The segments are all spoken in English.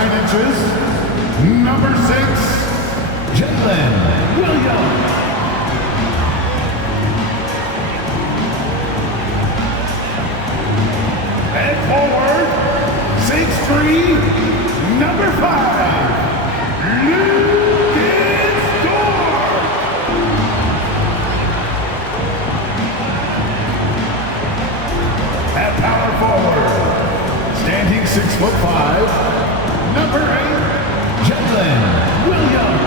9 inches, number 6, Jalen Williams. At forward, 6'3", number 5, Lucas Dort. At power forward, standing 6'5", number 8, Jalen Williams.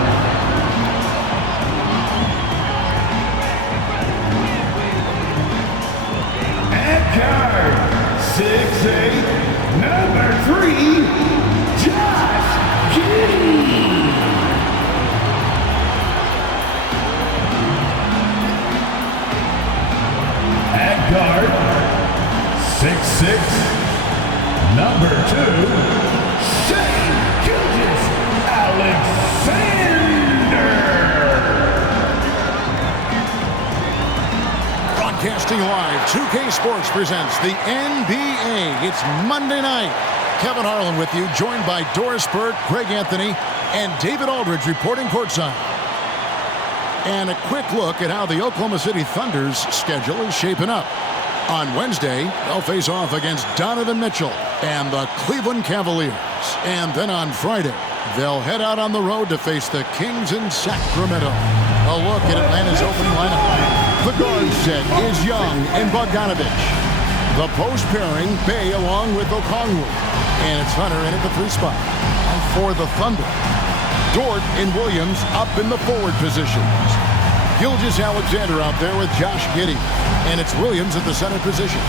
At guard, 6'8", number 3, Josh Giddey. At guard, 6'6", number 2, Shai Gilgeous-Alexander. Broadcasting live, 2K Sports presents the NBA. It's Monday night. Kevin Harlan with you, joined by Doris Burke, Greg Anthony, and David Aldridge reporting courtside. And a quick look at how the Oklahoma City Thunder's schedule is shaping up. On Wednesday, they'll face off against Donovan Mitchell and the Cleveland Cavaliers. And then on Friday, they'll head out on the road to face the Kings in Sacramento. A look at Atlanta's opening lineup. The guard set is Young and Bogdanovich. The post pairing, Bey along with Okongwu. And it's Hunter in at the 3 spot. And for the Thunder, Dort and Williams up in the forward positions. Gilgeous-Alexander out there with Josh Giddey. And it's Williams at the center position.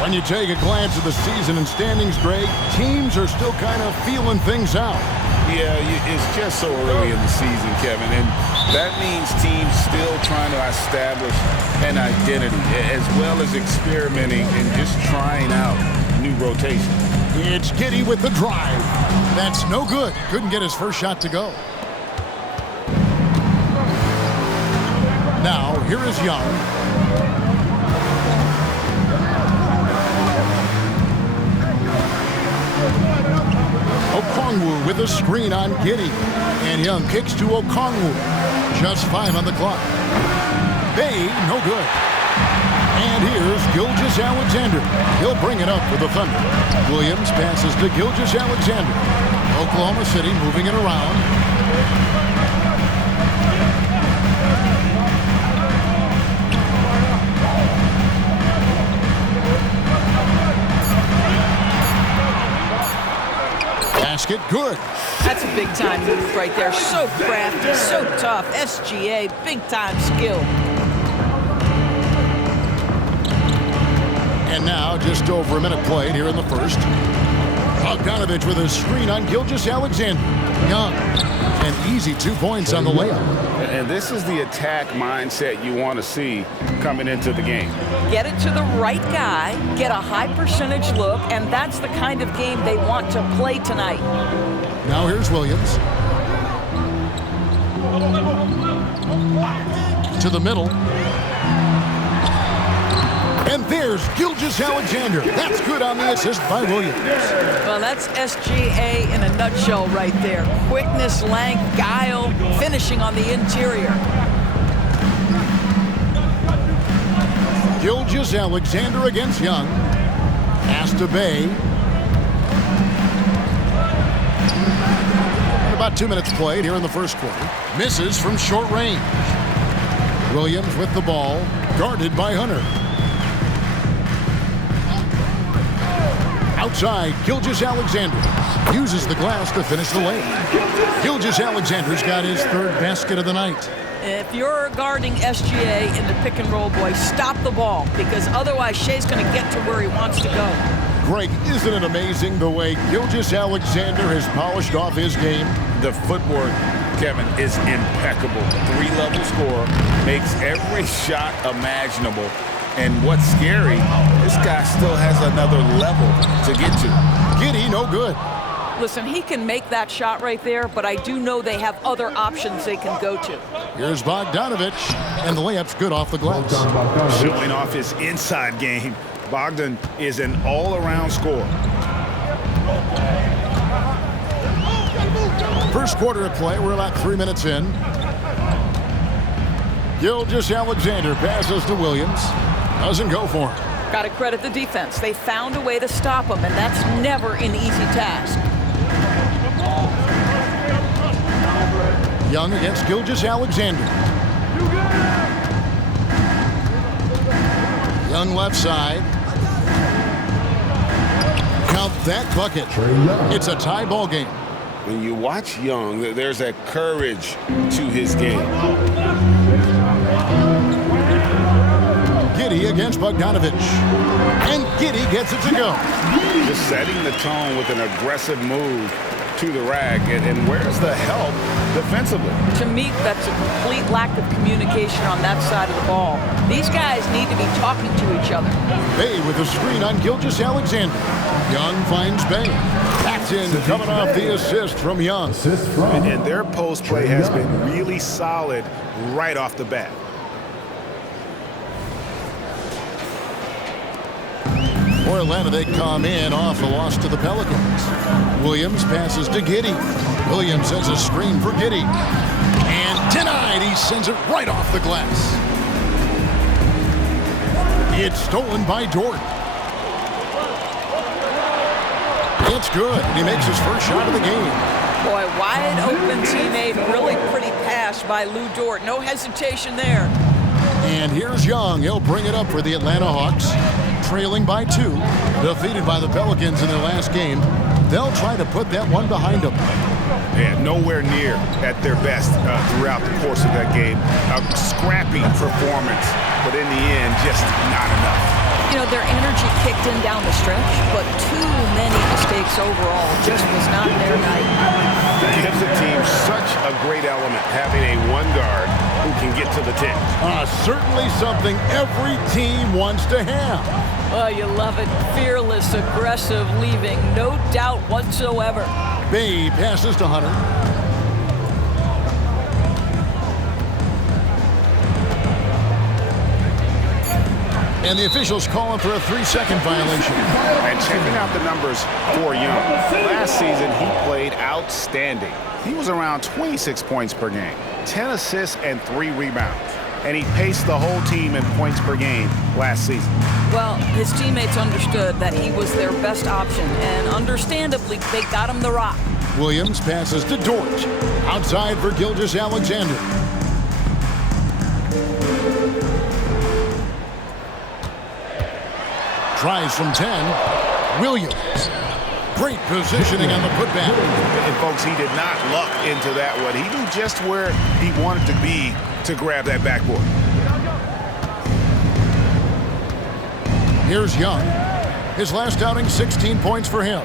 When you take a glance at the season and standings, Greg, teams are still kind of feeling things out. Yeah, it's just so early in the season, Kevin, and that means teams still trying to establish an identity as well as experimenting and just trying out new rotations. It's Giddey with the drive. That's no good. Couldn't get his first shot to go. Now, here is Young. Okongwu with a screen on Giddey. And Young kicks to Okongwu. Just 5 on the clock. Bey, no good. And here's Gilgeous-Alexander. He'll bring it up for the Thunder. Williams passes to Gilgeous-Alexander. Oklahoma City moving it around. Basket good. That's a big-time move right there. So crafty, so tough. SGA, big-time skill. And now, just over a minute played here in the first. Bogdanovich with a screen on Gilgeous-Alexander. Young. And easy 2 points on the layup. And this is the attack mindset you want to see coming into the game. Get it to the right guy, get a high percentage look, and that's the kind of game they want to play tonight. Now here's Williams. To the middle. And there's Gilgeous-Alexander. That's good on the assist by Williams. Well, that's SGA in a nutshell right there. Quickness, length, guile, finishing on the interior. Gilgeous-Alexander against Young. Pass to Bey. And about 2 minutes played here in the first quarter. Misses from short range. Williams with the ball, guarded by Hunter. Outside, Gilgeous-Alexander uses the glass to finish the lane. Gilgeous-Alexander's got his 3rd basket of the night. If you're guarding SGA in the pick and roll, boy, stop the ball, because otherwise Shai's going to get to where he wants to go. Greg, isn't it amazing the way Gilgeous-Alexander has polished off his game? The footwork, Kevin, is impeccable. 3-level scorer, makes every shot imaginable. And what's scary, this guy still has another level to get to. Giddey, no good. Listen, he can make that shot right there, but I do know they have other options they can go to. Here's Bogdanovich, and the layup's good off the glass. Showing off his inside game, Bogdan is an all-around scorer. First quarter of play. We're about 3 minutes in. Gilgeous-Alexander passes to Williams. Doesn't go for him. Got to credit the defense. They found a way to stop him, and that's never an easy task. Young against Gilgeous-Alexander. Young left side. Count that bucket. It's a tie ball game. When you watch Young, there's that courage to his game. Giddey against Bogdanovic. And Giddey gets it to go. Just setting the tone with an aggressive move to the rack. And where's the help defensively? To me, that's a complete lack of communication on that side of the ball. These guys need to be talking to each other. Bay with a screen on Gilgeous-Alexander. Young finds Bay. Paxson coming off the assist from Young. And their post play has been really solid right off the bat. For Atlanta, they come in off the loss to the Pelicans. Williams passes to Giddey. Williams has a screen for Giddey. And denied. He sends it right off the glass. It's stolen by Dort. It's good. He makes his first shot of the game. Boy, wide open teammate. Really pretty pass by Lou Dort. No hesitation there. And here's Young. He'll bring it up for the Atlanta Hawks. Trailing by 2. Defeated by the Pelicans in their last game. They'll try to put that one behind them. Yeah, nowhere near at their best throughout the course of that game. A scrappy performance, but in the end, just not enough. You know, their energy kicked in down the stretch, but too many mistakes overall. Just was not their night. It gives the team such a great element, having a one guard who can get to the 10. Certainly something every team wants to have. Oh, you love it. Fearless, aggressive, leaving. No doubt whatsoever. Bay passes to Hunter. And the officials calling for a 3-second violation. And checking out the numbers for Young. Last season, he played outstanding. He was around 26 points per game, 10 assists, and 3 rebounds. And he paced the whole team in points per game last season. Well, his teammates understood that he was their best option, and understandably, they got him the rock. Williams passes to Dort. Outside for Gilgeous-Alexander. Tries from 10. Williams. Great positioning on the putback. And folks, he did not luck into that one. He knew just where he wanted to be to grab that backboard. Here's Young. His last outing, 16 points for him.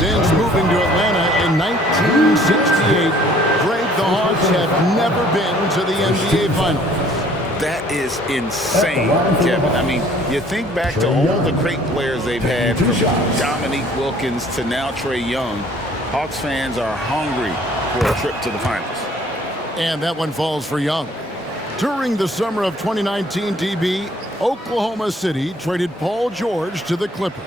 Since moving to Atlanta in 1968, Greg, the Hawks have never been to the NBA Finals. That is insane, Kevin. I mean, you think back to all the great players they've had, from Dominique Wilkins to now Trae Young. Hawks fans are hungry for a trip to the finals. And that one falls for Young. During the summer of 2019, DB, Oklahoma City traded Paul George to the Clippers.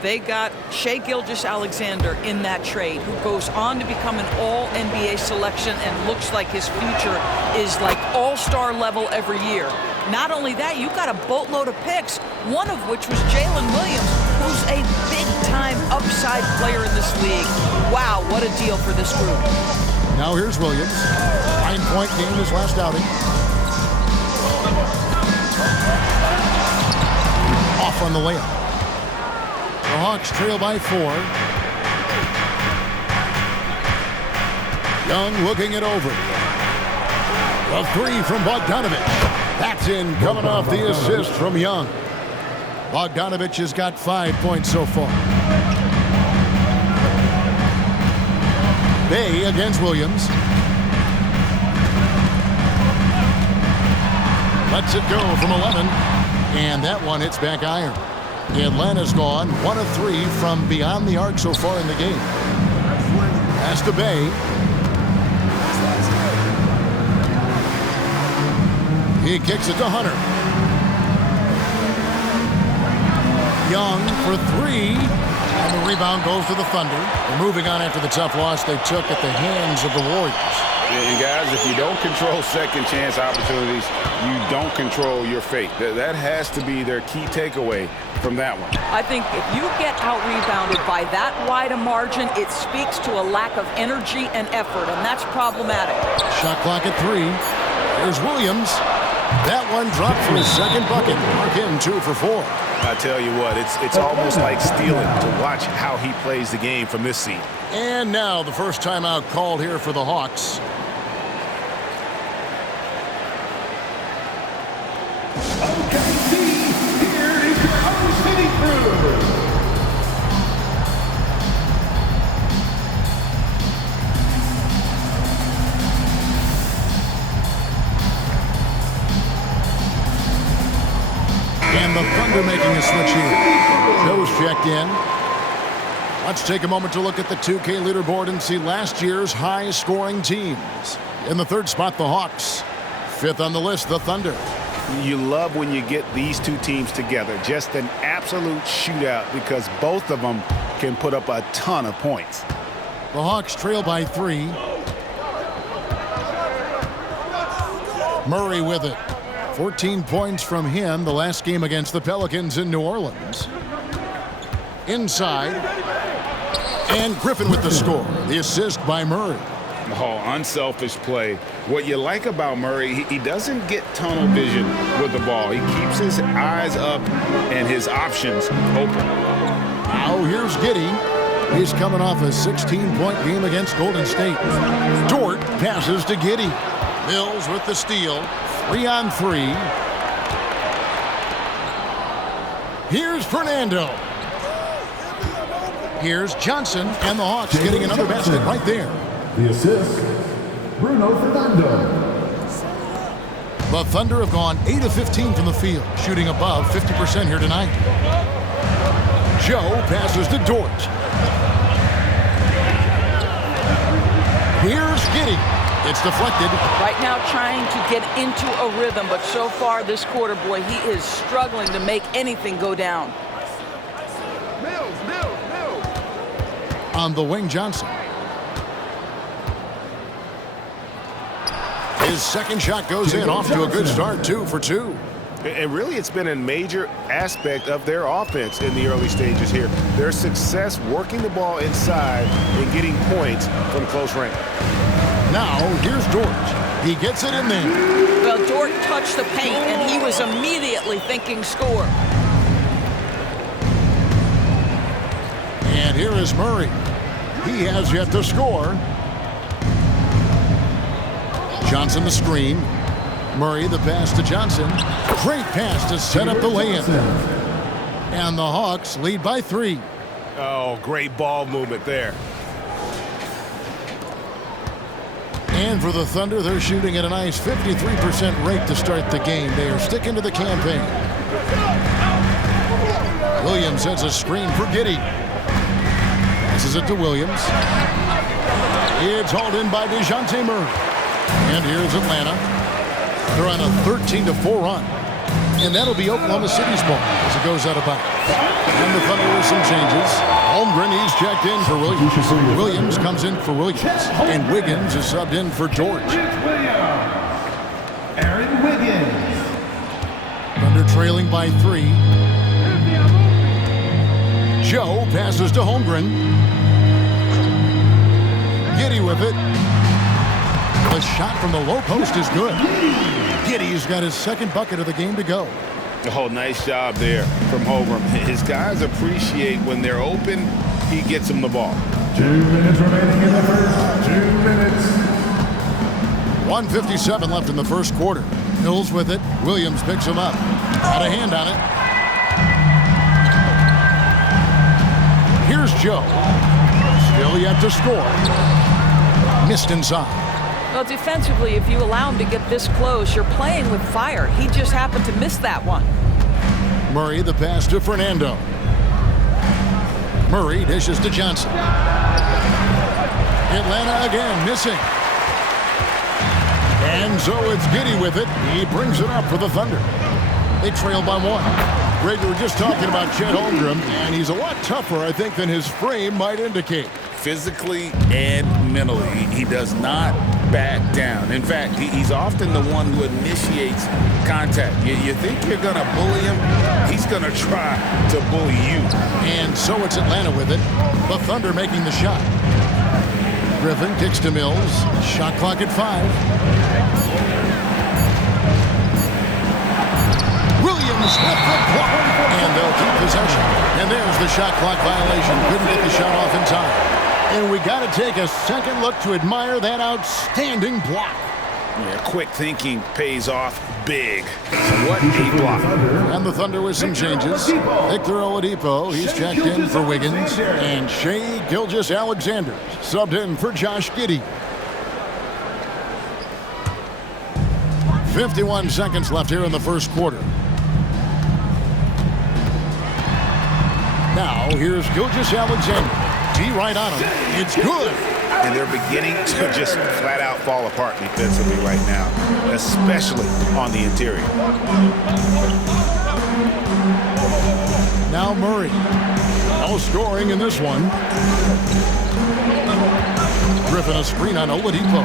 They got Shai Gilgeous-Alexander in that trade, who goes on to become an all-NBA selection and looks like his future is like all-star level every year. Not only that, you got a boatload of picks, one of which was Jalen Williams, who's a big-time upside player in this league. Wow, what a deal for this group. Now here's Williams. 9-point game his last outing. Off on the layup. The Hawks trail by 4. Young looking it over. A 3 from Bogdanovic. Paxson coming off the assist from Young. Bogdanovic has got 5 points so far. Bay against Williams. Lets it go from 11. And that one hits back iron. Atlanta's gone 1 of 3 from beyond the arc so far in the game. Pass to Bay. He kicks it to Hunter. Young for 3. And the The rebound goes to the Thunder. They're moving on after the tough loss they took at the hands of the Warriors. And guys, if you don't control second chance opportunities, you don't control your fate. That has to be their key takeaway from that one. I think if you get out-rebounded by that wide a margin, it speaks to a lack of energy and effort, and that's problematic. Shot clock at 3. Here's Williams. That one dropped for his second bucket. Mark him 2 for 4. I tell you what, it's almost like stealing to watch how he plays the game from this seat. And now the first timeout called here for the Hawks. OKC, here is your host city crew. And the Thunder making a switch here. Joe's checked in. Let's take a moment to look at the 2K leaderboard and see last year's high-scoring teams. In the third spot, the Hawks. Fifth on the list, the Thunder. You love when you get these two teams together. Just an absolute shootout because both of them can put up a ton of points. The Hawks trail by 3. Murray with it. 14 points from him the last game against the Pelicans in New Orleans. Inside. And Griffin with the score. The assist by Murray. Oh, unselfish play. What you like about Murray, he doesn't get tunnel vision with the ball. He keeps his eyes up and his options open. Now here's Giddey. He's coming off a 16-point game against Golden State. Dort passes to Giddey. Mills with the steal. 3-on-3. Here's Fernando. Here's Johnson, and the Hawks getting another basket right there. The assist, Bruno Fernando. The Thunder have gone 8 of 15 from the field, shooting above 50% here tonight. Joe passes to Dort. Here's Giddey. It's deflected. Right now trying to get into a rhythm, but so far this quarter, boy, he is struggling to make anything go down. On the wing, Johnson. His second shot goes in, off to a good start, 2 for 2. And really, it's been a major aspect of their offense in the early stages here. Their success working the ball inside and getting points from close range. Now, here's Dort. He gets it in there. Well, Dort touched the paint, and he was immediately thinking score. And here is Murray. He has yet to score. Johnson the screen. Murray the pass to Johnson. Great pass to set up the layup. And the Hawks lead by 3. Oh, great ball movement there. And for the Thunder, they're shooting at a nice 53% rate to start the game. They are sticking to the campaign. Williams sends a screen for Giddey. Passes it to Williams. It's hauled in by DeJounte Murray. And here's Atlanta. They're on a 13-4 run. And that'll be Oklahoma City's ball as it goes out of bounds. And the Thunder with some changes. Holmgren, he's checked in for Williams. Williams comes in for Williams. And Wiggins is subbed in for George. Aaron Wiggins. Thunder trailing by 3. Joe passes to Holmgren. Giddey with it. The shot from the low post is good. Giddey's got his second bucket of the game to go. Oh, nice job there from Holmgren. His guys appreciate when they're open, he gets them the ball. 2 minutes remaining in the first. 2 minutes. 1:57 left in the first quarter. Mills with it. Williams picks him up. Got a hand on it. Here's Joe. Still yet to score. Missed inside. Well, defensively, if you allow him to get this close, you're playing with fire. He just happened to miss that one. Murray the pass to Fernando. Murray dishes to Johnson. Atlanta again missing. And so it's Giddey with it. He brings it up for the Thunder. They trail by 1. Greg, we were just talking about Chet Holmgren, and he's a lot tougher, I think, than his frame might indicate. Physically and mentally, he does not back down. In fact, he's often the one who initiates contact. You think you're going to bully him? He's going to try to bully you. And so it's Atlanta with it. The Thunder making the shot. Griffin kicks to Mills. Shot clock at 5. Williams with the block. And they'll keep possession. And there's the shot clock violation. Couldn't get the shot off in time. And we got to take a second look to admire that outstanding block. Yeah, quick thinking pays off big. What a block. And the Thunder with some changes. Victor Oladipo, he's checked in for Wiggins. And Shai Gilgeous-Alexander subbed in for Josh Giddey. 51 seconds left here in the first quarter. Now, here's Gilgeous-Alexander. D right on him. It's good. And they're beginning to just flat out fall apart defensively right now, especially on the interior. Now Murray. No scoring in this one. Griffin a screen on Oladipo.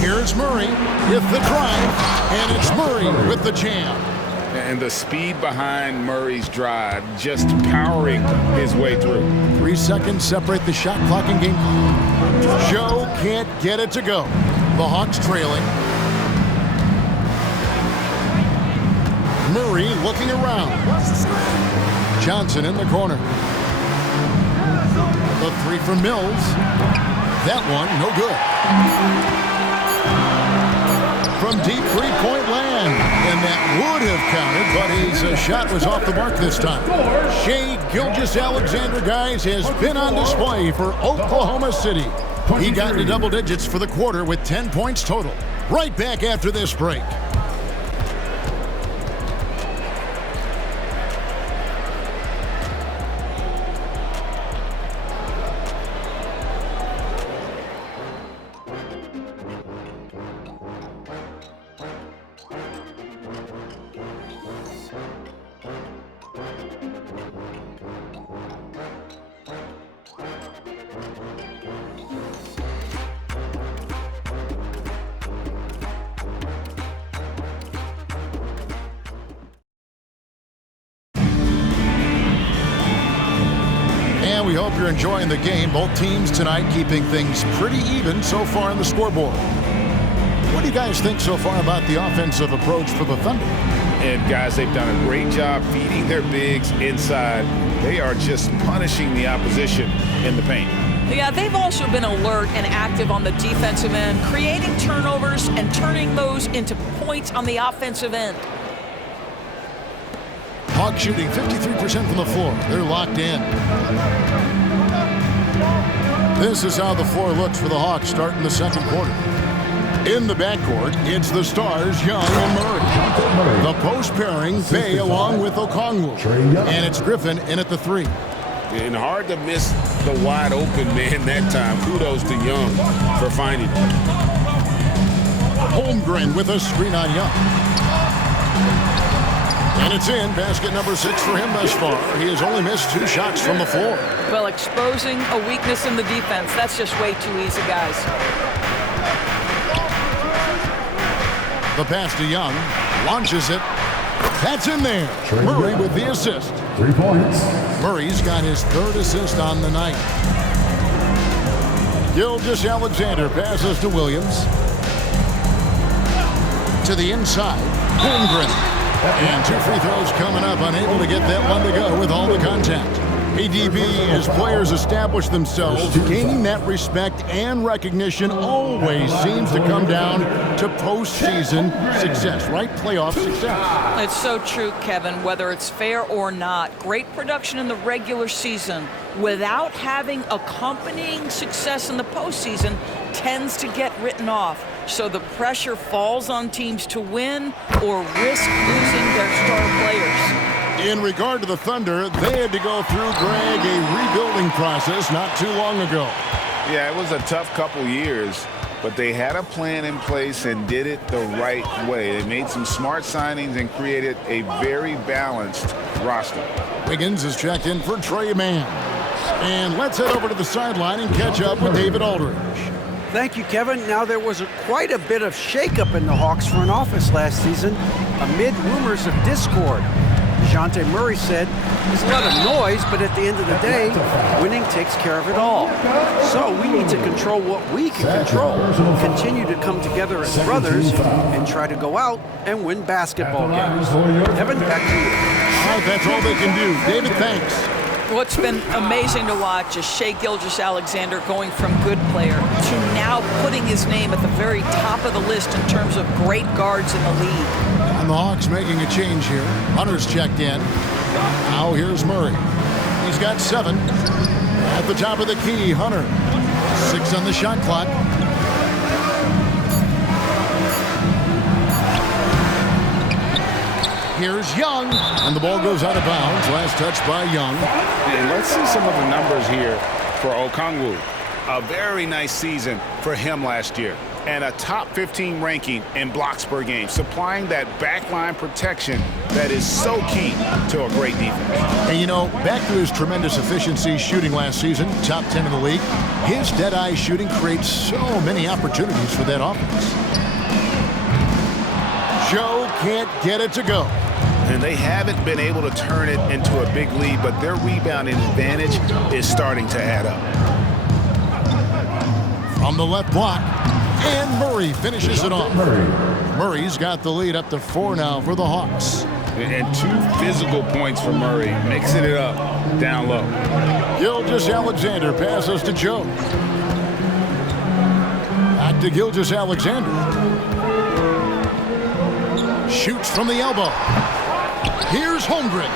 Here's Murray with the drive, and it's Murray with the jam. And the speed behind Murray's drive, just powering his way through. 3 seconds separate the shot clock and game clock. Joe can't get it to go. The Hawks trailing. Murray looking around. Johnson in the corner. The 3 from Mills. That one, no good. From deep three-point land. And that would have counted, but his shot was off the mark this time. Shai Gilgeous-Alexander, guys, has been on display for Oklahoma City. He got into double digits for the quarter with 10 points total. Right back after this break. We hope you're enjoying the game. Both teams tonight keeping things pretty even so far on the scoreboard. What do you guys think so far about the offensive approach for the Thunder? And guys, they've done a great job feeding their bigs inside. They are just punishing the opposition in the paint. Yeah, they've also been alert and active on the defensive end, creating turnovers and turning those into points on the offensive end. Hawks shooting 53% from the floor. They're locked in. This is how the floor looks for the Hawks starting the second quarter. In the backcourt, it's the stars, Young and Murray. The post pairing, Bey along with Okongwu. And it's Griffin in at the 3. And hard to miss the wide open man that time. Kudos to Young for finding it. Holmgren with a screen on Young. And it's in. Basket number 6 for him thus far. He has only missed 2 shots from the floor. Well, exposing a weakness in the defense, that's just way too easy, guys. The pass to Young. Launches it. That's in there. Murray with the assist. 3 points. Murray's got his 3rd assist on the night. Gilgeous-Alexander passes to Williams. To the inside. Holmgren. And 2 free throws coming up, unable to get that one to go with all the contact. ADB, as players establish themselves, gaining that respect and recognition always seems to come down to postseason success, right? Playoff success. It's so true, Kevin, whether it's fair or not. Great production in the regular season without having accompanying success in the postseason tends to get written off. So the pressure falls on teams to win or risk losing their star players. In regard to the Thunder, they had to go through, Greg, a rebuilding process not too long ago. Yeah, it was a tough couple years. but they had a plan in place and did it the right way. They made some smart signings and created a very balanced roster. Wiggins is checked in for Trey Mann. And let's head over to the sideline and catch up with David Aldridge. Thank you, Kevin. Now, there was quite a bit of shakeup in the Hawks front office last season amid rumors of discord. DeJounte Murray said, "There's a lot of noise, but at the end of the day, winning takes care of it all. So we need to control what we can control, continue to come together as brothers, and try to go out and win basketball games." Kevin, back to you. All right, that's all they can do. David, thanks. What's been amazing to watch is Shai Gilgeous-Alexander going from good player to now putting his name at the very top of the list in terms of great guards in the league. And the Hawks making a change here. Hunter's checked in. Now here's Murray. He's got 7. At the top of the key, Hunter. 6 on the shot clock. Here's Young, and the ball goes out of bounds. Last touch by Young. And let's see some of the numbers here for Okongwu. A very nice season for him last year. And a top 15 ranking in blocks per game, supplying that backline protection that is so key to a great defense. And you know, back to his tremendous efficiency shooting last season, top 10 in the league, his dead-eye shooting creates so many opportunities for that offense. Joe can't get it to go. And they haven't been able to turn it into a big lead, but their rebounding advantage is starting to add up. From the left block, and Murray finishes it off. Murray's got the lead up to 4 now for the Hawks. And 2 physical points for Murray, mixing it up down low. Gilgeous-Alexander passes to Joe. Back to Gilgeous-Alexander. Shoots from the elbow. Here's Holmgren.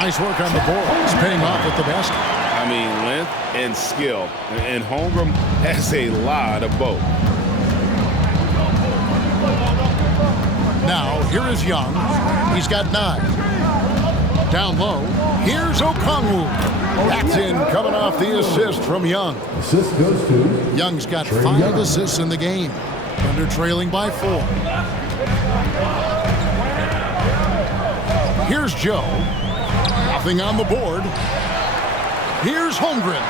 Nice work on the board. He's paying off with the basket. I mean, length and skill. And Holmgren has a lot of both. Now, here is Young. He's got 9. Down low. Here's Okongwu. That's in, coming off the assist from Young. Assist goes to Young's got Trae 5 Young. assists in the game. Thunder trailing by 4. Here's Joe. Nothing on the board. Here's Holmgren.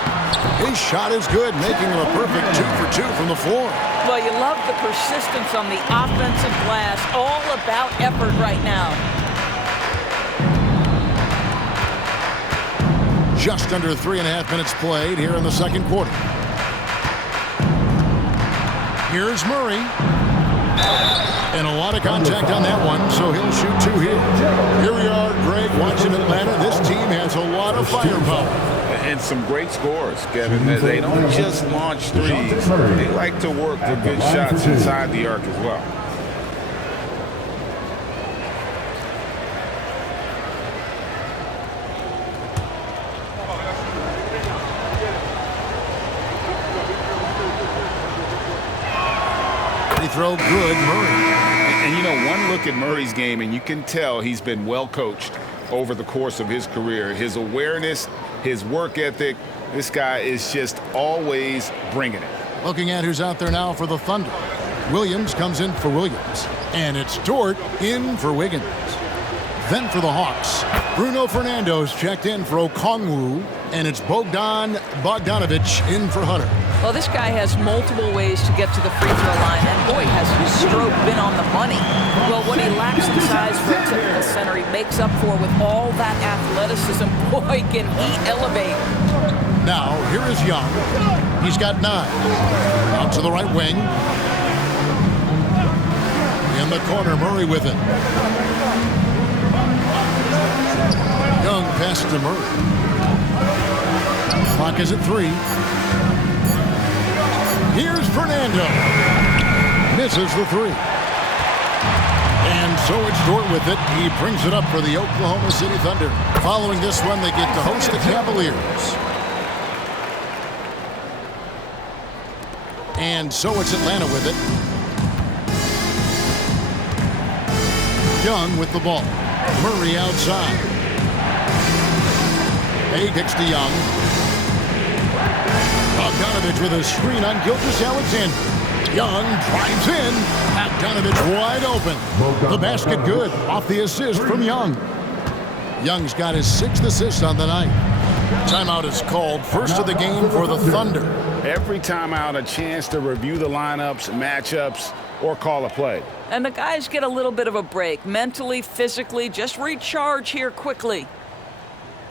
His shot is good, making him a perfect 2 for 2 from the floor. Well, you love the persistence on the offensive glass. All about effort right now. Just under 3.5 minutes played here in the second quarter. Here's Murray. And a lot of contact on that one, so he'll shoot 2 here. Here we are, Greg, watching Atlanta. This team has a lot of firepower. And some great scores, Kevin. They don't just launch threes. They like to work for good shots inside the arc as well. Free throw good, Murray. And you know, one look at Murray's game, and you can tell he's been well coached over the course of his career. His awareness, his work ethic, this guy is just always bringing it. Looking at who's out there now for the Thunder. Williams comes in for Williams. And it's Dort in for Wiggins. Then for the Hawks, Bruno Fernando's checked in for Okongwu. And it's Bogdan Bogdanovic in for Hunter. Well, this guy has multiple ways to get to the free throw line, and boy, has his stroke been on the money. Well, what he lacks in size for a typical center, he makes up for with all that athleticism. Boy, can he elevate. Now, here is Young. He's got 9. Out to the right wing. In the corner, Murray with it. Young passes to Murray. Clock is at 3. Here's Fernando. Misses the 3. And so it's Dort with it. He brings it up for the Oklahoma City Thunder. Following this one, they get to host the Cavaliers. And so it's Atlanta with it. Young with the ball. Murray outside. He kicks to Young. Bogdanovic with a screen on Gilgeous-Alexander. Young drives in. Bogdanovich wide open. The basket good. Off the assist from Young. Young's got his 6th assist on the night. Timeout is called. First of the game for the Thunder. Every timeout, a chance to review the lineups, matchups, or call a play. And the guys get a little bit of a break. Mentally, physically, just recharge here quickly.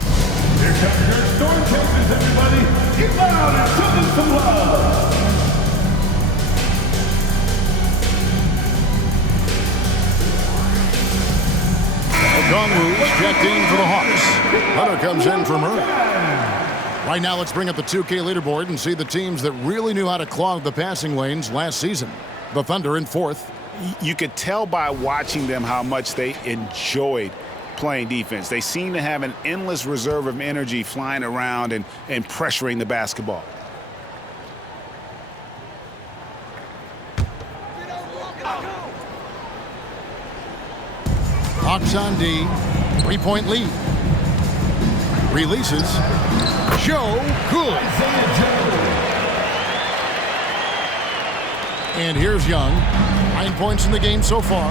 Here comes your Storm Chasers, everybody. Get loud and show them some love. Okongwu's checked in for the Hawks. Hunter comes in for Murray. Right now, let's bring up the 2K leaderboard and see the teams that really knew how to clog the passing lanes last season. The Thunder in 4th. You could tell by watching them how much they enjoyed playing defense. They seem to have an endless reserve of energy flying around and pressuring the basketball. Hawks on D. 3-point lead. Releases. Joe good. And here's Young. 9 points in the game so far.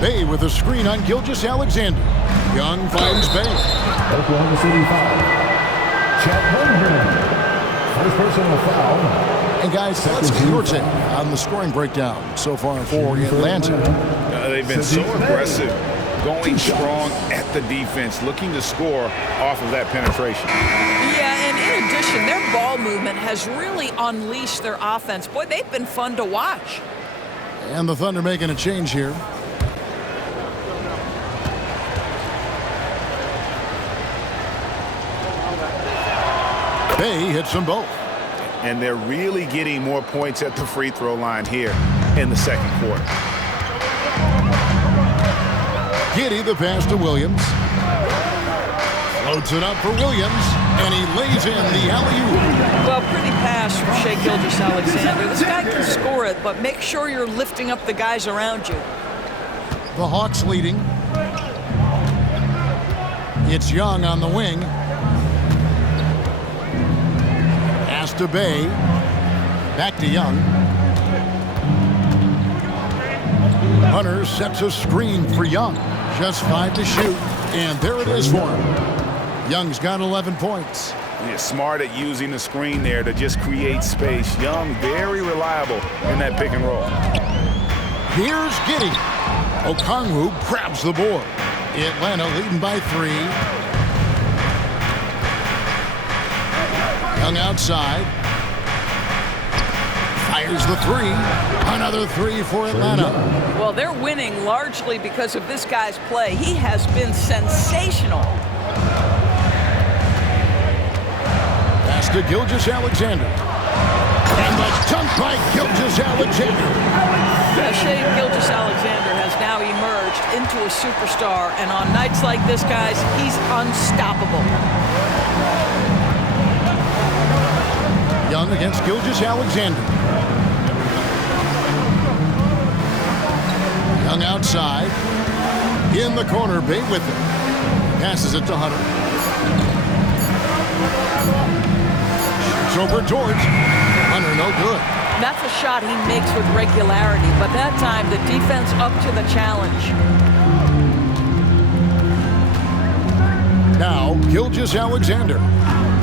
Bay with a screen on Gilgeous-Alexander. Young finds Bay. Oklahoma City foul. Chet Holmgren. First personal foul. And guys, let's get your take on the scoring breakdown so far for Atlanta. They've been so aggressive, going strong at the defense, looking to score off of that penetration. Yeah, and in addition, their ball movement has really unleashed their offense. Boy, they've been fun to watch. And the Thunder making a change here. Bay hits them both. And they're really getting more points at the free throw line here in the second quarter. Giddy the pass to Williams. Floats it up for Williams, and he lays in the alley-oop. Well, pretty pass from Shai Gilgeous-Alexander. This guy can score it, but make sure you're lifting up the guys around you. The Hawks leading. It's Young on the wing. Pass to Bay. Back to Young. Hunter sets a screen for Young. Just 5 to shoot. And there it is for him. Young's got 11 points. He's smart at using the screen there to just create space. Young, very reliable in that pick and roll. Here's Giddy. Okongwu grabs the board. Atlanta leading by 3. Young outside. Fires the 3. Another 3 for Atlanta. Well, they're winning largely because of this guy's play. He has been sensational. Pass to Gilgeous-Alexander. And the dunk by Gilgeous-Alexander. Shai Gilgeous-Alexander has now emerged into a superstar, and on nights like this, guys, he's unstoppable. Young against Gilgeous-Alexander. Young outside. In the corner, Bay with it. Passes it to Hunter. Shoots over George. Hunter, no good. That's a shot he makes with regularity, but that time the defense up to the challenge. Now, Gilgeous-Alexander.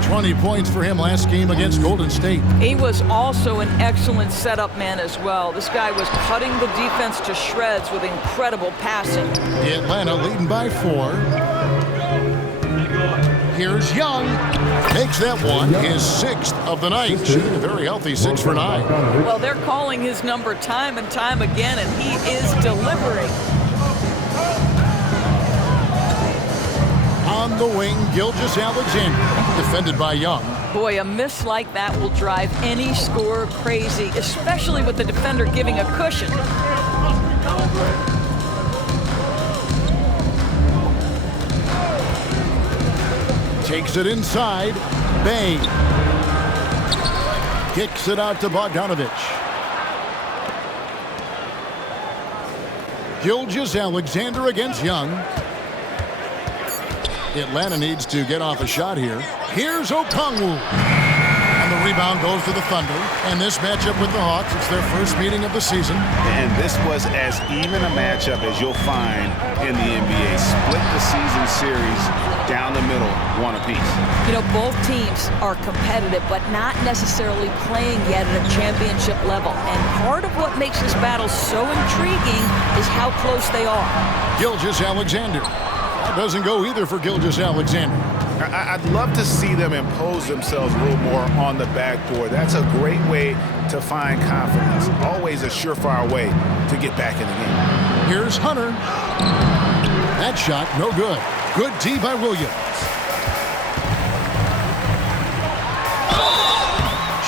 20 points for him last game against Golden State. He was also an excellent setup man as well. This guy was cutting the defense to shreds with incredible passing. Atlanta leading by 4. Here's Young. Makes that one his 6th of the night. Shooting a very healthy 6 for 9. Well, they're calling his number time and time again, and he is delivering. On the wing, Gilgeous-Alexander, defended by Young. Boy, a miss like that will drive any scorer crazy, especially with the defender giving a cushion. Takes it inside. Bay. Kicks it out to Bogdanovich. Gilgeous-Alexander against Young. Atlanta needs to get off a shot here. Here's Okongwu. And the rebound goes to the Thunder. And this matchup with the Hawks, it's their first meeting of the season. And this was as even a matchup as you'll find in the NBA. Split the season series down the middle, one apiece. You know, both teams are competitive, but not necessarily playing yet at a championship level. And part of what makes this battle so intriguing is how close they are. Gilgeous-Alexander. That doesn't go either for Gilgeous-Alexander. I'd love to see them impose themselves a little more on the backboard. That's a great way to find confidence. Always a surefire way to get back in the game. Here's Hunter. That shot, no good. Good D by Williams.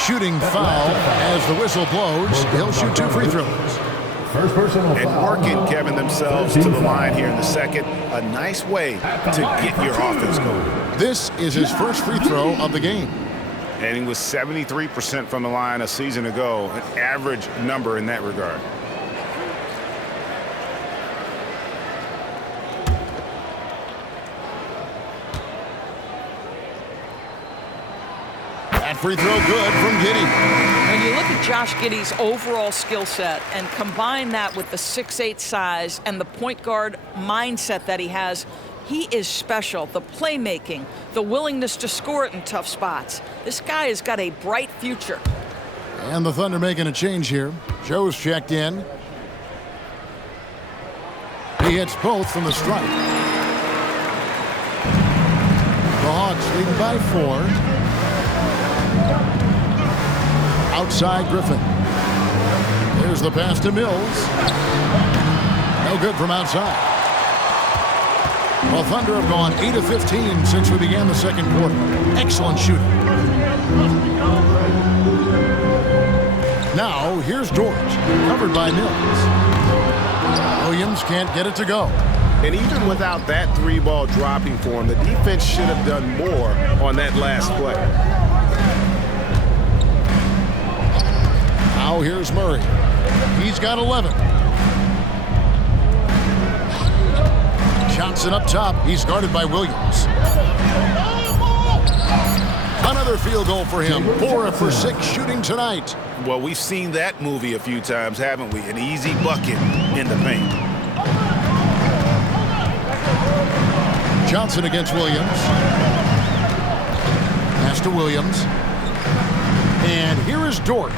Shooting foul as the whistle blows. He'll shoot 2 free throws. First personal And foul. working, Kevin, themselves to the line here in the second. A nice way to get your offense going. This is his first free throw of the game. And he was 73% from the line a season ago. An average number in that regard. That free throw good from Giddey. When you look at Josh Giddey's overall skill set and combine that with the 6'8" size and the point guard mindset that he has, he is special. The playmaking, the willingness to score it in tough spots. This guy has got a bright future. And the Thunder making a change here. Joe's checked in. He hits both from the stripe. The Hawks leading by 4. Outside Griffin. There's the pass to Mills. No good from outside. Well, Thunder have gone 8 of 15 since we began the second quarter. Excellent shooting. Now, here's George, covered by Mills. Williams can't get it to go. And even without that 3-ball dropping for him, the defense should have done more on that last play. Now here's Murray. He's got 11. Johnson up top. He's guarded by Williams. Another field goal for him. 4 for 6 shooting tonight. Well, we've seen that movie a few times, haven't we? An easy bucket in the paint. Johnson against Williams. Pass to Williams. And here is Dort.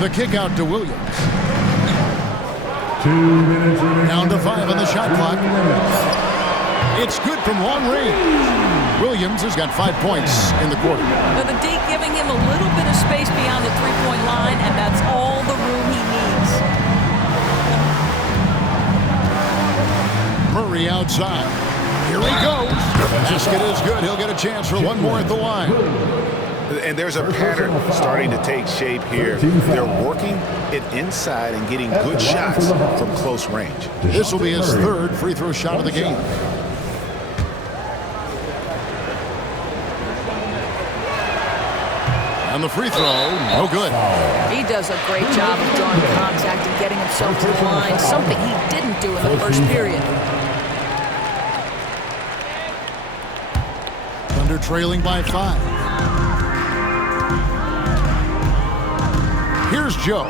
The kick out to Williams. 2 minutes remaining. Down to 5 on the shot clock. It's good from long range. Williams has got 5 points in the quarter. Now the D giving him a little bit of space beyond the three-point line, and that's all the room he needs. Murray outside. Here he goes. Basket is good. He'll get a chance for one more at the line. And there's a pattern starting to take shape here. They're working it inside and getting good shots from close range. This will be his 3rd free throw shot of the game. And the free throw, no good. He does a great job of drawing contact and getting himself to the line, something he didn't do in the first period. Thunder trailing by 5. Here's Joe.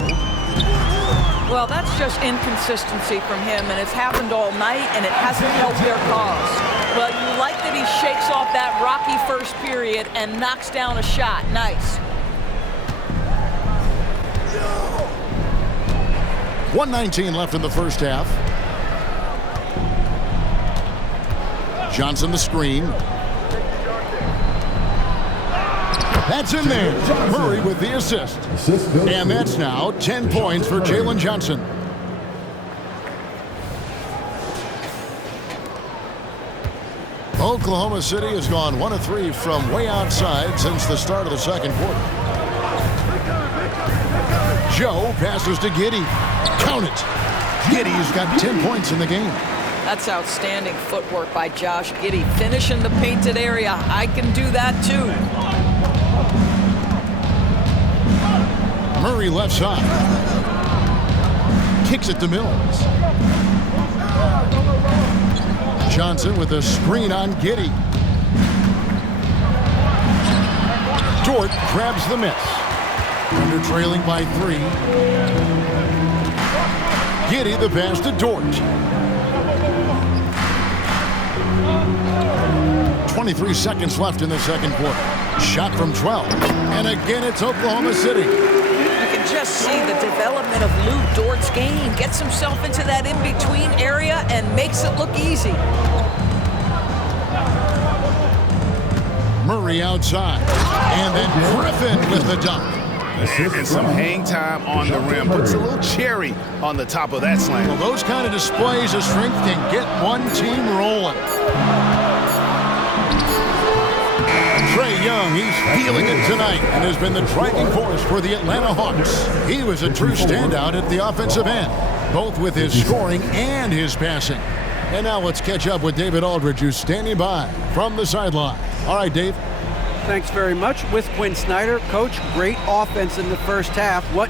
Well, that's just inconsistency from him, and it's happened all night, and it hasn't helped their cause. But you like that he shakes off that rocky first period and knocks down a shot. Nice. 1:19 left in the first half. Johnson the screen. That's in there. Murray with the assist. And that's now 10 points for Jalen Johnson. Oklahoma City has gone 1 of 3 from way outside since the start of the second quarter. Joe passes to Giddey. Count it. Giddey's got 10 points in the game. That's outstanding footwork by Josh Giddey. Finishing the painted area. I can do that too. Murray left side. Kicks it to Mills. Johnson with a screen on Giddey. Dort grabs the miss. Under trailing by 3. Giddey the pass to Dort. 23 seconds left in the second quarter. Shot from 12. And again, it's Oklahoma City. You can just see the development of Lou Dort's game. Gets himself into that in-between area and makes it look easy. Murray outside. And then Griffin with the dunk. And some hang time on the rim. Puts a little cherry on the top of that slam. Well, those kind of displays of strength can get one team rolling. Trae Young, he's feeling it tonight and has been the driving force for the Atlanta Hawks. He was a true standout at the offensive end, both with his scoring and his passing. And now let's catch up with David Aldridge, who's standing by from the sideline. All right, Dave. Thanks very much. With Quinn Snyder, Coach, great offense in the first half. What